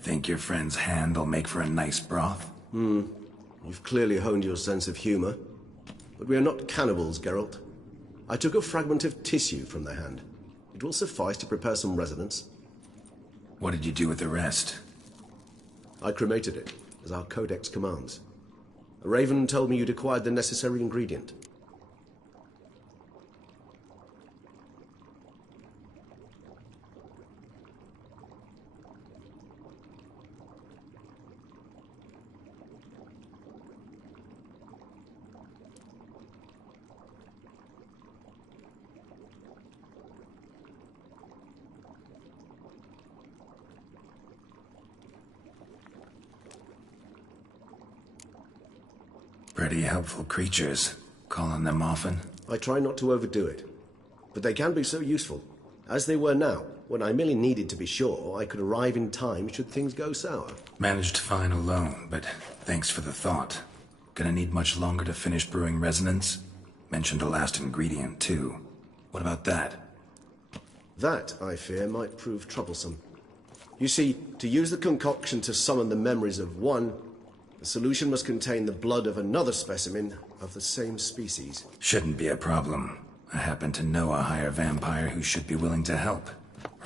Think your friend's hand'll make for a nice broth? You've clearly honed your sense of humor. But we are not cannibals, Geralt. I took a fragment of tissue from the hand. It will suffice to prepare some resonance. What did you do with the rest? I cremated it, as our codex commands. A raven told me you'd acquired the necessary ingredient. Pretty helpful creatures. Call on them often? I try not to overdo it, but they can be so useful, as they were now, when I merely needed to be sure I could arrive in time should things go sour. Managed fine alone, but thanks for the thought. Gonna need much longer to finish brewing resonance? Mentioned a last ingredient, too. What about that? That, I fear, might prove troublesome. You see, to use the concoction to summon the memories of one, the solution must contain the blood of another specimen of the same species. Shouldn't be a problem. I happen to know a higher vampire who should be willing to help.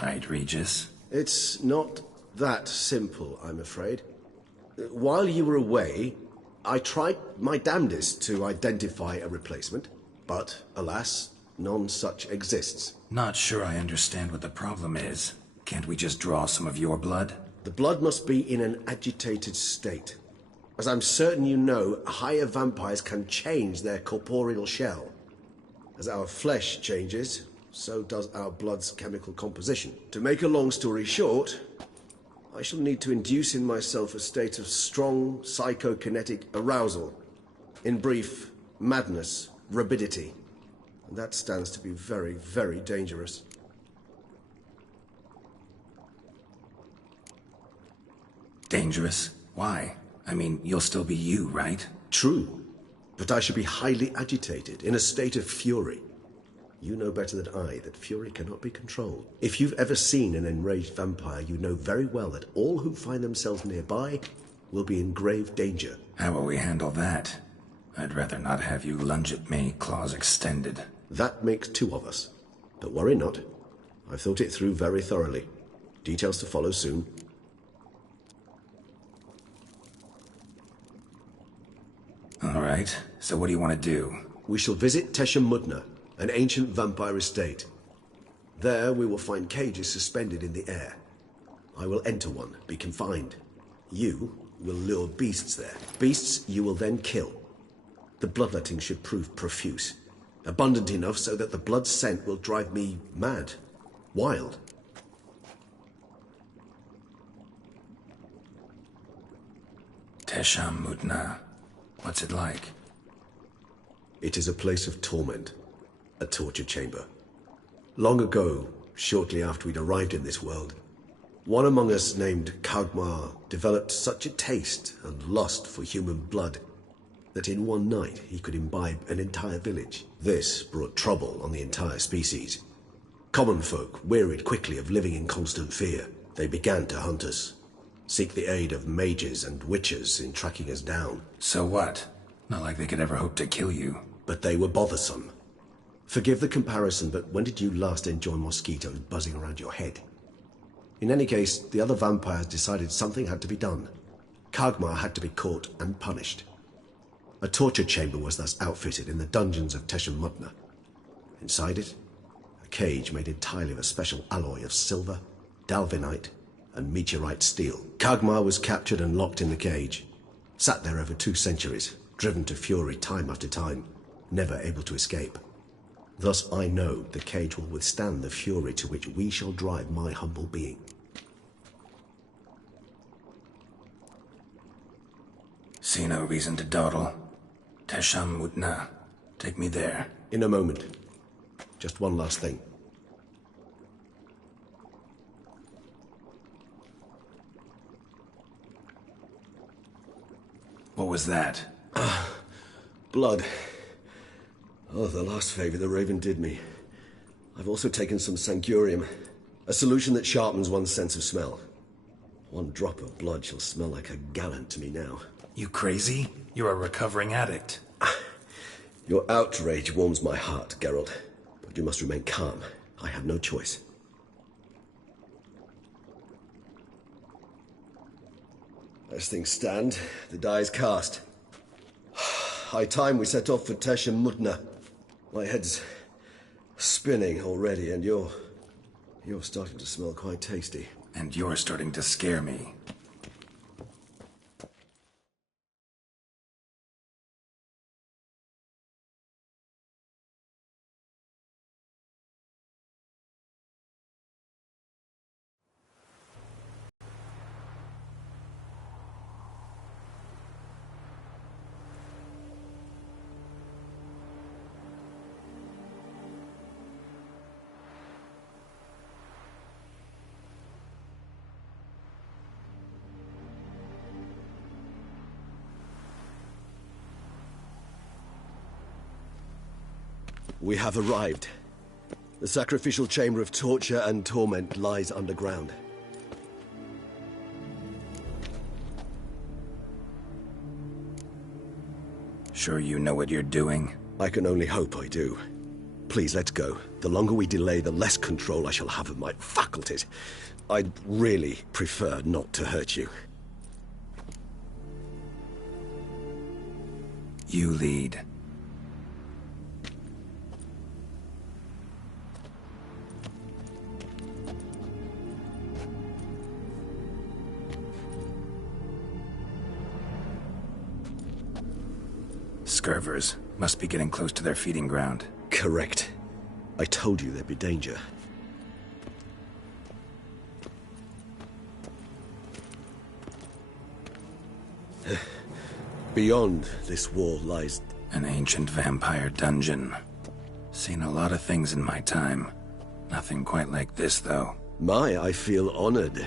Right, Regis? It's not that simple, I'm afraid. While you were away, I tried my damnedest to identify a replacement, but, alas, none such exists. Not sure I understand what the problem is. Can't we just draw some of your blood? The blood must be in an agitated state. As I'm certain you know, higher vampires can change their corporeal shell. As our flesh changes, so does our blood's chemical composition. To make a long story short, I shall need to induce in myself a state of strong psychokinetic arousal. In brief, madness, rabidity. And that stands to be very, very dangerous. Dangerous? Why? I mean, you'll still be you, right? True, but I should be highly agitated, in a state of fury. You know better than I that fury cannot be controlled. If you've ever seen an enraged vampire, you know very well that all who find themselves nearby will be in grave danger. How will we handle that? I'd rather not have you lunge at me, claws extended. That makes two of us. But worry not. I've thought it through very thoroughly. Details to follow soon. All right, so what do you want to do? We shall visit Tesha Mudna, an ancient vampire estate. There we will find cages suspended in the air. I will enter one, be confined. You will lure beasts there. Beasts you will then kill. The bloodletting should prove profuse. Abundant enough so that the blood scent will drive me mad. Wild. Tesha Mudna. What's it like? It is a place of torment. A torture chamber. Long ago, shortly after we'd arrived in this world, one among us named Kagmar developed such a taste and lust for human blood that in one night he could imbibe an entire village. This brought trouble on the entire species. Common folk wearied quickly of living in constant fear. They began to hunt us, seek the aid of mages and witches in tracking us down. So what? Not like they could ever hope to kill you. But they were bothersome. Forgive the comparison, but when did you last enjoy mosquitoes buzzing around your head? In any case, the other vampires decided something had to be done. Kagmar had to be caught and punished. A torture chamber was thus outfitted in the dungeons of Tesha Mudna. Inside it, a cage made entirely of a special alloy of silver, dalvinite, and meteorite steel. Kagmar was captured and locked in the cage. Sat there over 2 centuries, driven to fury time after time, never able to escape. Thus I know the cage will withstand the fury to which we shall drive my humble being. See no reason to dawdle. Tesham Mutna. Take me there. In a moment. Just one last thing. What was that? Blood. Oh, the last favor the Raven did me. I've also taken some Sancurium, a solution that sharpens one's sense of smell. One drop of blood shall smell like a gallon to me now. You crazy? You're a recovering addict. Your outrage warms my heart, Geralt. But you must remain calm. I have no choice. As things stand, the die is cast. High time we set off for Tesham Mutna. My head's spinning already, and you're starting to smell quite tasty. And you're starting to scare me. We have arrived. The sacrificial chamber of torture and torment lies underground. Sure you know what you're doing? I can only hope I do. Please, let's go. The longer we delay, the less control I shall have of my faculties. I'd really prefer not to hurt you. You lead. Scurvers must be getting close to their feeding ground. Correct. I told you there'd be danger. Beyond this wall lies... An ancient vampire dungeon. Seen a lot of things in my time. Nothing quite like this, though. I feel honored.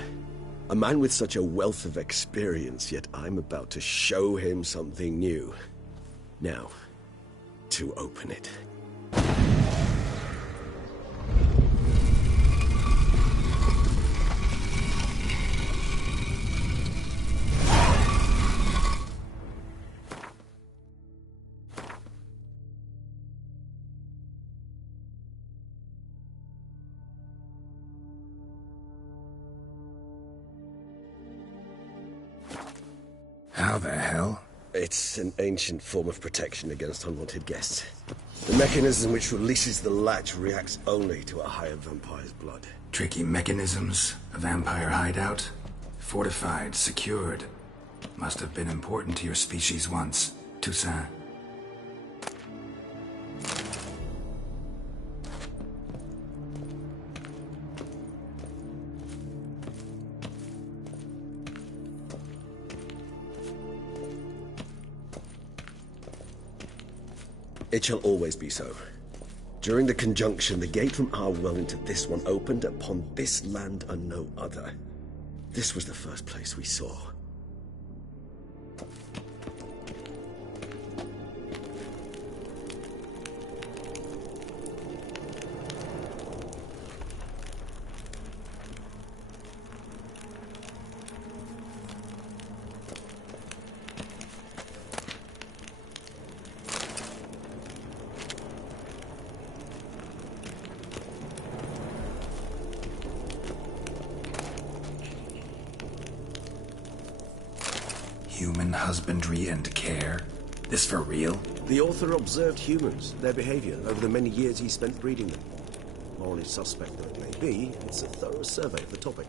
A man with such a wealth of experience, yet I'm about to show him something new. Now, to open it. How the hell? It's an ancient form of protection against unwanted guests. The mechanism which releases the latch reacts only to a higher vampire's blood. Tricky mechanisms, a vampire hideout. Fortified, secured. Must have been important to your species once, Toussaint. It shall always be so. During the conjunction, the gate from our well into this one opened upon this land and no other. This was the first place we saw. Human husbandry and care? This for real? The author observed humans, their behavior, over the many years he spent breeding them. Morally suspect though it may be, it's a thorough survey of the topic.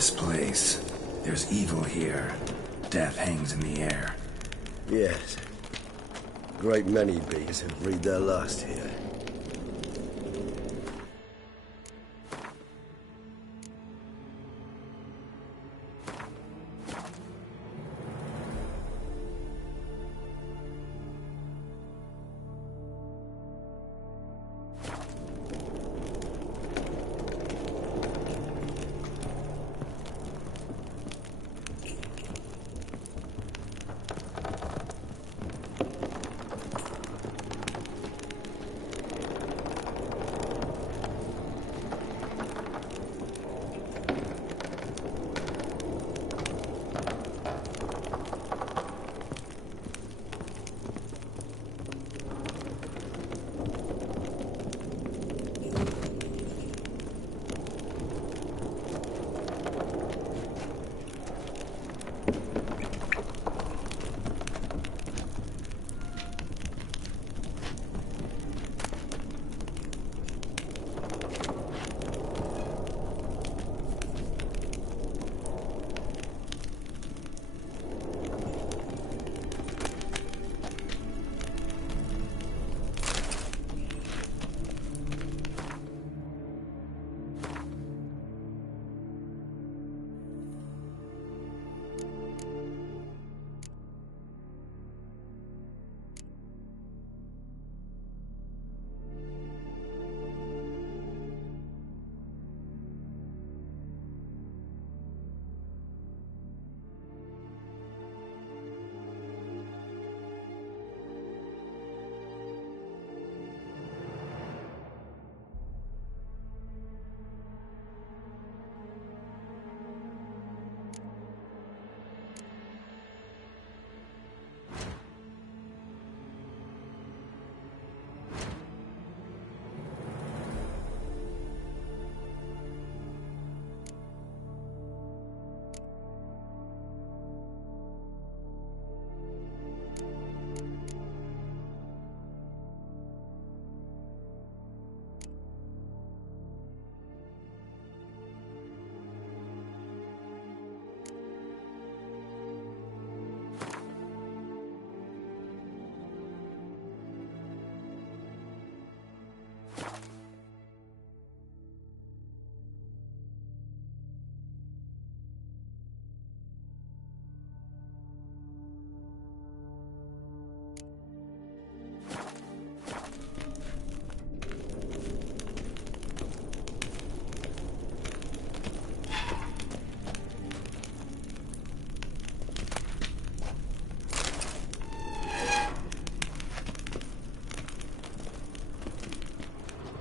This place. There's evil here. Death hangs in the air. Yes. A great many bees have breathed their last here.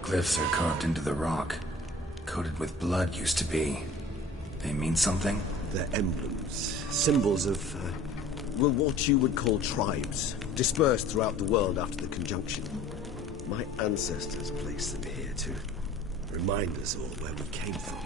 Glyphs are carved into the rock. Coated with blood used to be. They mean something? They're emblems, symbols of, well, what you would call tribes, dispersed throughout the world after the conjunction. My ancestors placed them here to remind us all where we came from.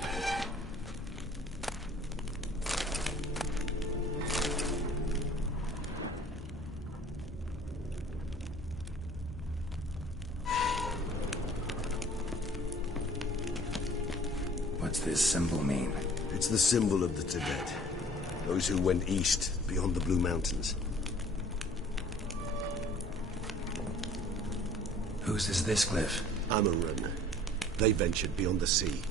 What's this symbol mean? It's the symbol of the Tibet. Those who went east, beyond the Blue Mountains. Whose is this glyph? Amarun. They ventured beyond the sea.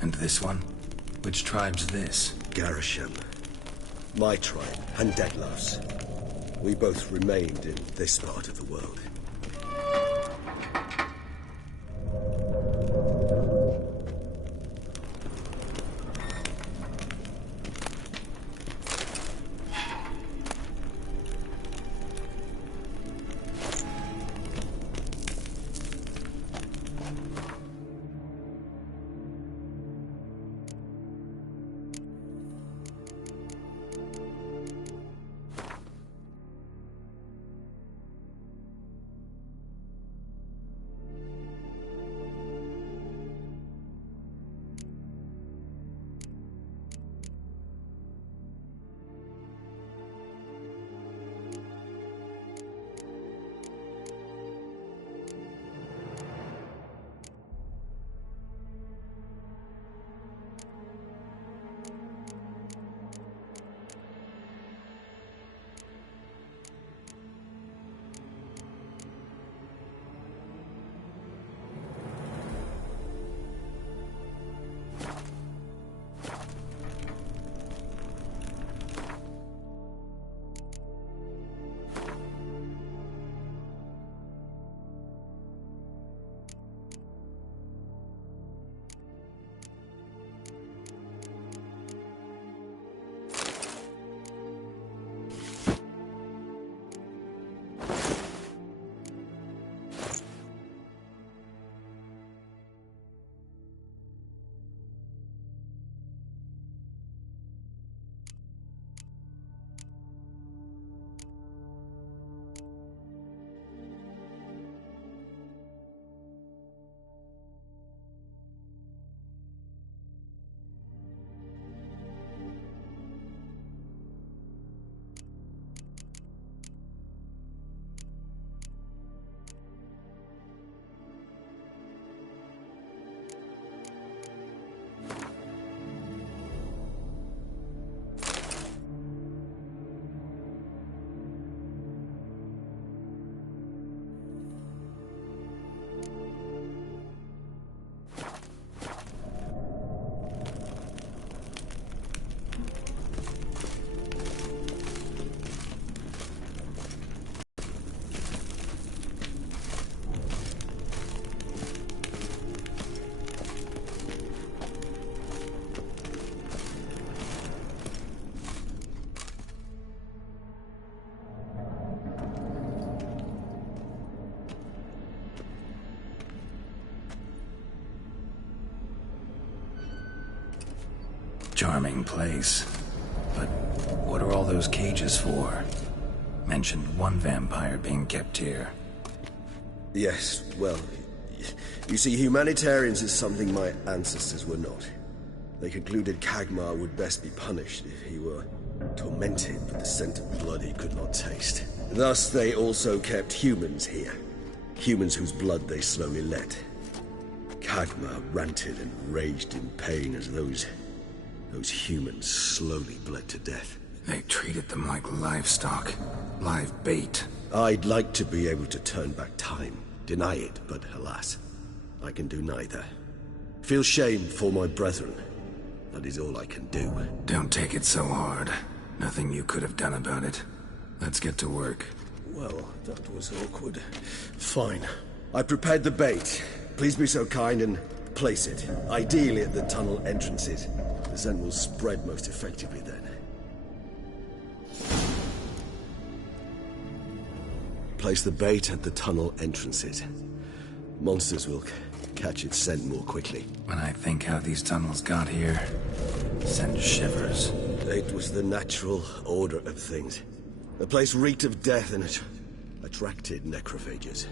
And this one? Which tribe's this? Garisham. My tribe, and Deadlouse. We both remained in this part of the world. Charming place. But what are all those cages for? Mentioned one vampire being kept here. Yes, well, you see, humanitarians is something my ancestors were not. They concluded Kagmar would best be punished if he were tormented with the scent of blood he could not taste. Thus, they also kept humans here. Humans whose blood they slowly let. Kagmar ranted and raged in pain as those humans slowly bled to death. They treated them like livestock. Live bait. I'd like to be able to turn back time. Deny it, but alas, I can do neither. Feel shame for my brethren. That is all I can do. Don't take it so hard. Nothing you could have done about it. Let's get to work. Well, that was awkward. Fine. I prepared the bait. Please be so kind and place it. Ideally at the tunnel entrances. The scent will spread most effectively then. Place the bait at the tunnel entrances. Monsters will catch its scent more quickly. When I think how these tunnels got here, send shivers. It was the natural order of things. The place reeked of death and it attracted necrophages.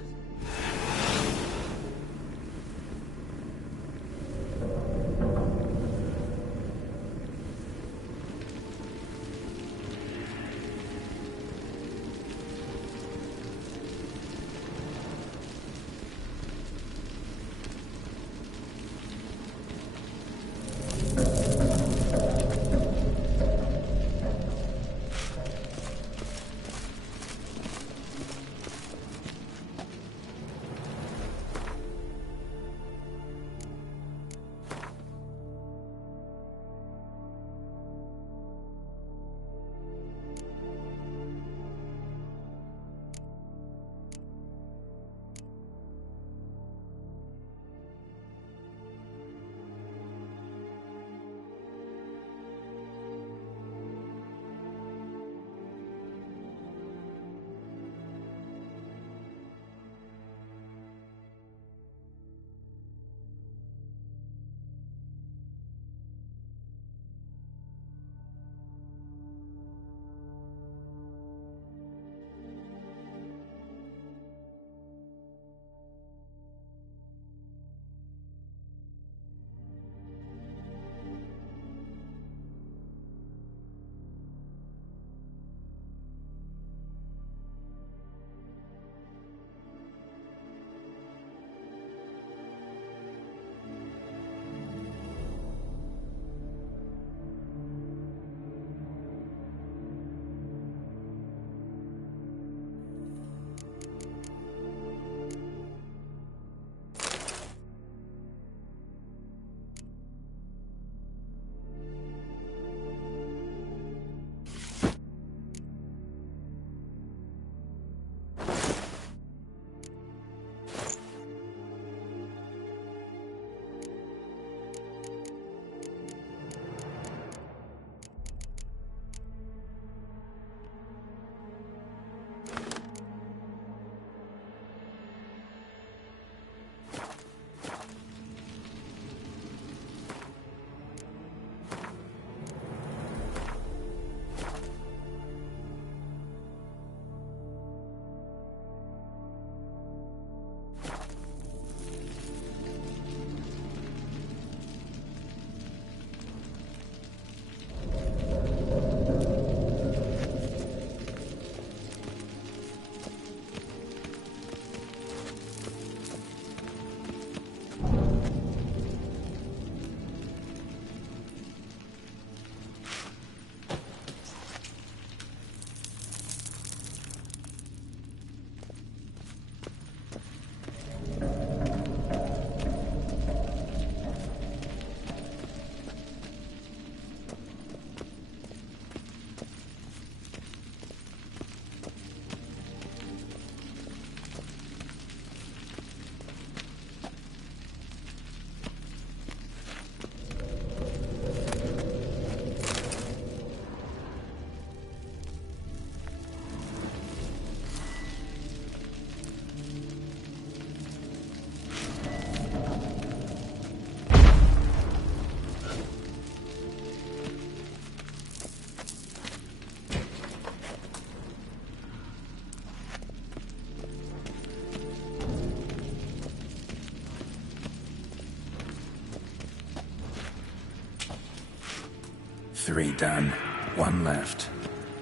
3 done. 1 left.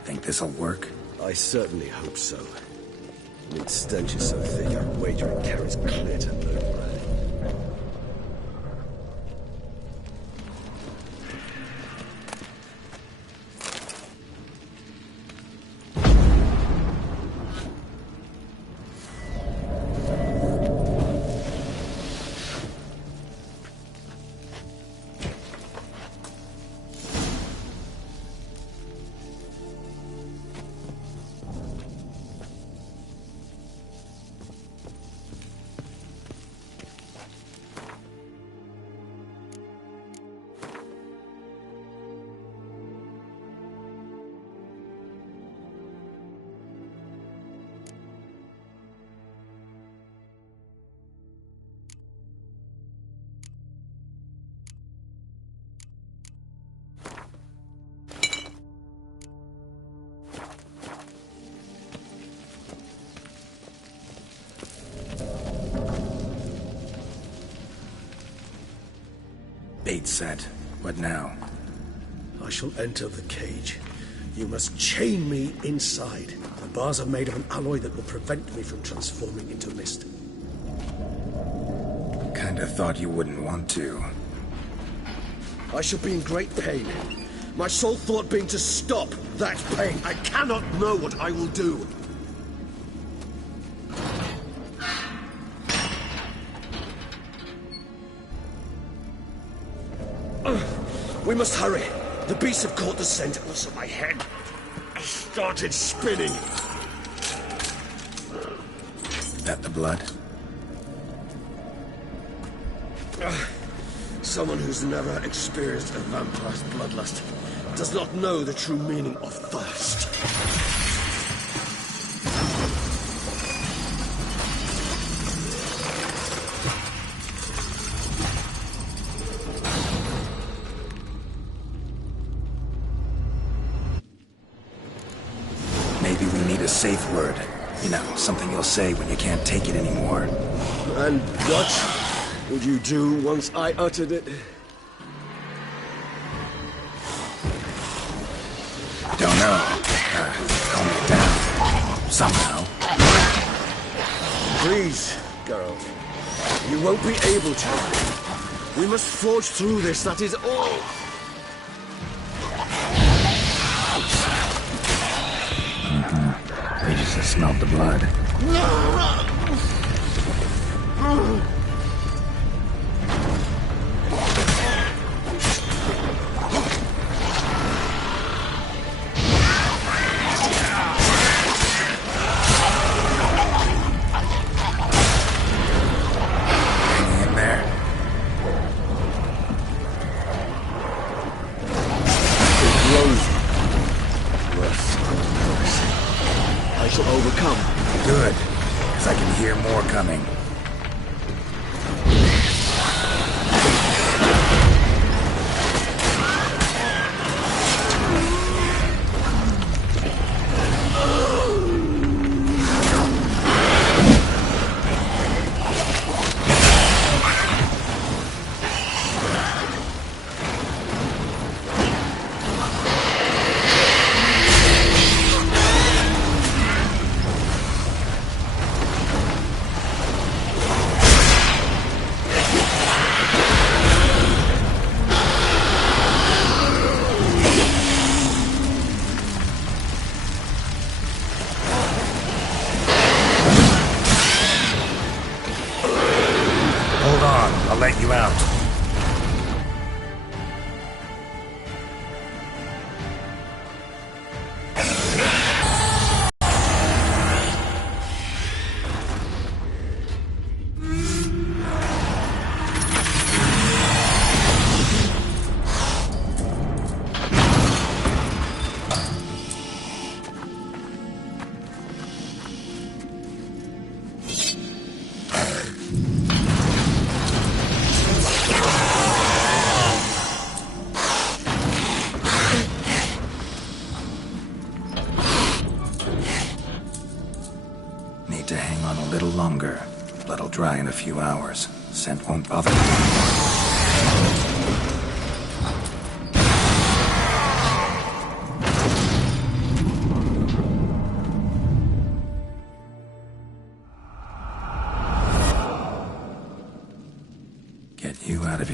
Think this'll work? I certainly hope so. Its stench is so thick, I'd wager it carries clear to Nuremberg. Bait set. What now? I shall enter the cage. You must chain me inside. The bars are made of an alloy that will prevent me from transforming into mist. Kinda thought you wouldn't want to. I shall be in great pain. My sole thought being to stop that pain. I cannot know what I will do. We must hurry. The beasts have caught the scent, and also my head. I started spinning. That the blood? Someone who's never experienced a vampire's bloodlust does not know the true meaning of thirst. Maybe we need a safe word. You know, something you'll say when you can't take it anymore. And what would you do once I uttered it? Don't know. Calm it down. Somehow. Please, Geralt. You won't be able to. We must forge through this, that is all. They just smelled the blood. Hanging in there. It grows worse and worse. I shall overcome. Good, because I can hear more coming. I'll let you out. Need to hang on a little longer. Blood'll dry in a few hours. Scent won't bother me.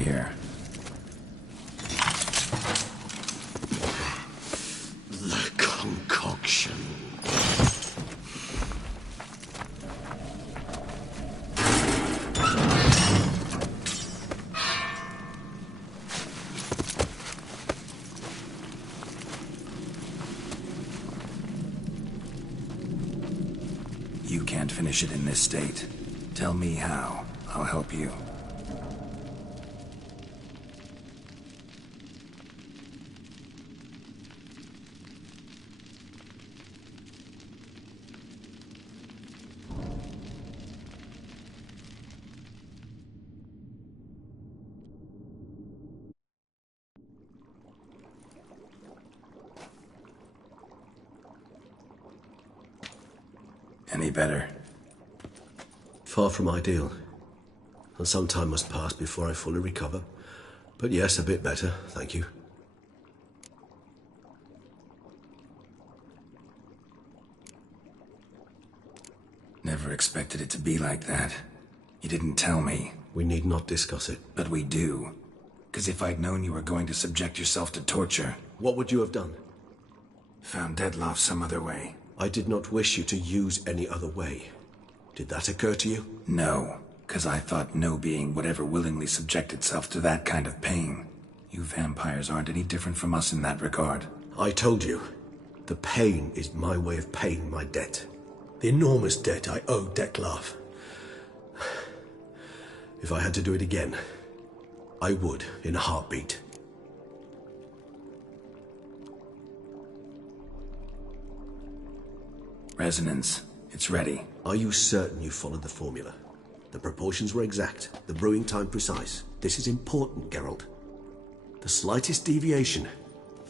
here? The concoction. You can't finish it in this state. Tell me how. I'll help you. Any better? Far from ideal. And some time must pass before I fully recover. But yes, a bit better, thank you. Never expected it to be like that. You didn't tell me. We need not discuss it. But we do. 'Cause if I'd known you were going to subject yourself to torture... What would you have done? Found Dettlaff some other way. I did not wish you to use any other way. Did that occur to you? No, 'cause I thought no being would ever willingly subject itself to that kind of pain. You vampires aren't any different from us in that regard. I told you. The pain is my way of paying my debt. The enormous debt I owe Dettlaff. If I had to do it again, I would in a heartbeat. Resonance. It's ready. Are you certain you followed the formula? The proportions were exact, the brewing time precise. This is important, Geralt. The slightest deviation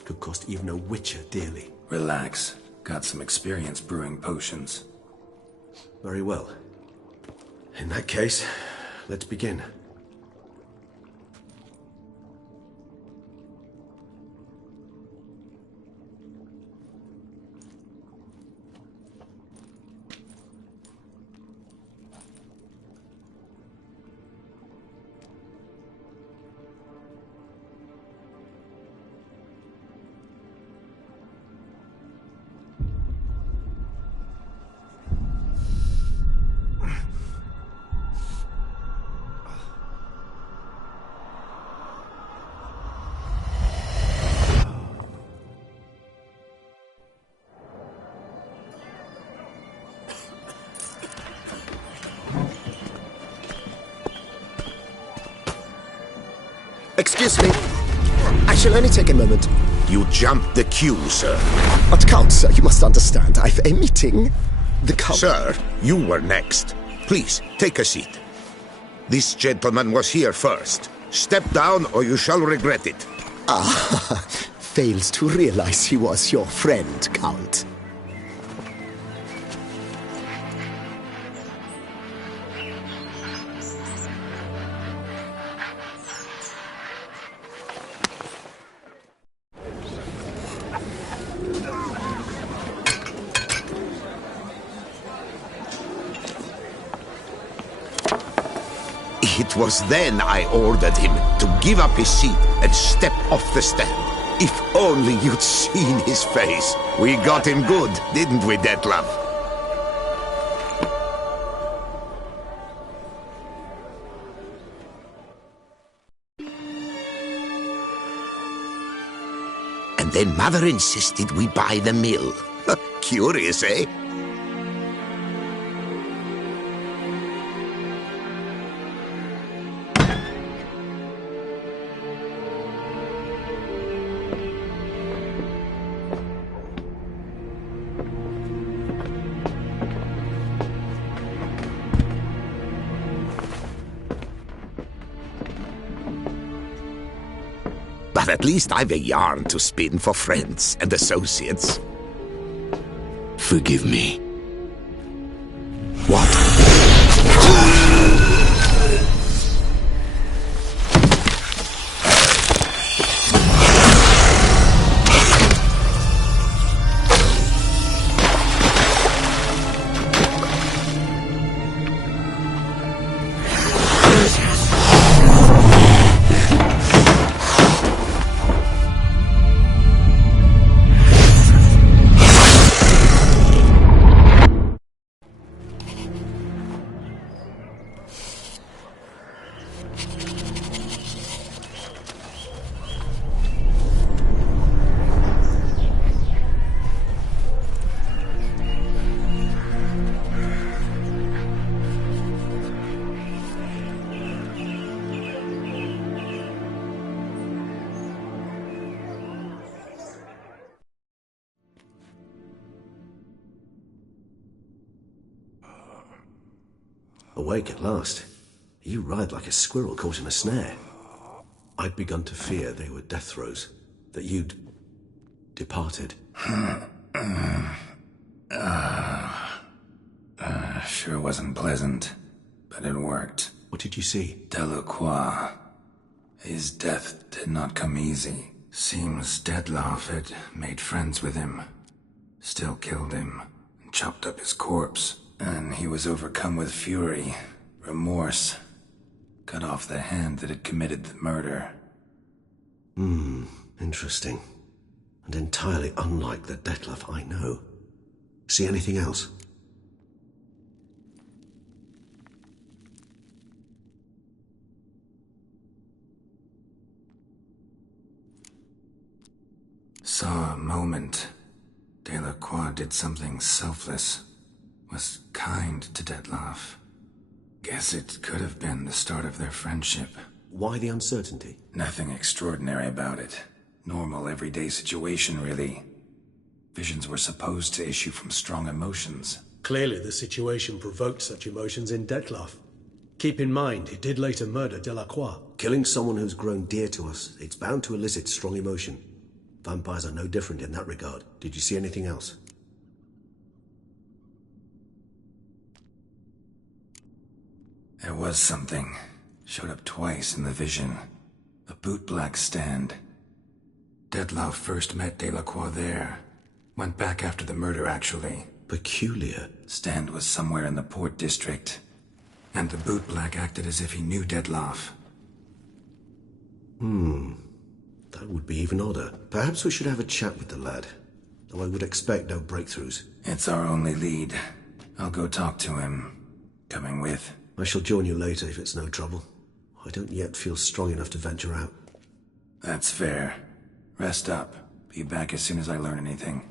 could cost even a witcher dearly. Relax. Got some experience brewing potions. Very well. In that case, let's begin. Excuse me. I shall only take a moment. You jumped the queue, sir. But Count, sir, you must understand. I've a meeting. The Count... Sir, you were next. Please, take a seat. This gentleman was here first. Step down or you shall regret it. Ah, fails to realize he was your friend, Count. It was then I ordered him to give up his seat and step off the stand. If only you'd seen his face. We got him good, didn't we, Dettlaff? And then Mother insisted we buy the mill. Curious, eh? But at least I've a yarn to spin for friends and associates. Forgive me. What? Awake at last. You writhed like a squirrel caught in a snare. I'd begun to fear they were death throes, that you'd departed. Sure wasn't pleasant, but it worked. What did you see? Delacroix. His death did not come easy. Seems Dettlaff had made friends with him. Still killed him, and chopped up his corpse. And he was overcome with fury, remorse. Cut off the hand that had committed the murder. Interesting. And entirely unlike the Dettlaff I know. See anything else? Saw a moment. Delacroix did something selfless. Was kind to Dettlaff. Guess it could have been the start of their friendship. Why the uncertainty? Nothing extraordinary about it. Normal, everyday situation, really. Visions were supposed to issue from strong emotions. Clearly the situation provoked such emotions in Dettlaff. Keep in mind, he did later murder Delacroix. Killing someone who's grown dear to us, it's bound to elicit strong emotion. Vampires are no different in that regard. Did you see anything else? There was something. Showed up twice in the vision. A bootblack stand. Dettlaff first met Delacroix there. Went back after the murder, actually. Peculiar. Stand was somewhere in the Port District. And the bootblack acted as if he knew Dettlaff. That would be even odder. Perhaps we should have a chat with the lad. Though I would expect no breakthroughs. It's our only lead. I'll go talk to him. Coming with? I shall join you later if it's no trouble. I don't yet feel strong enough to venture out. That's fair. Rest up. Be back as soon as I learn anything.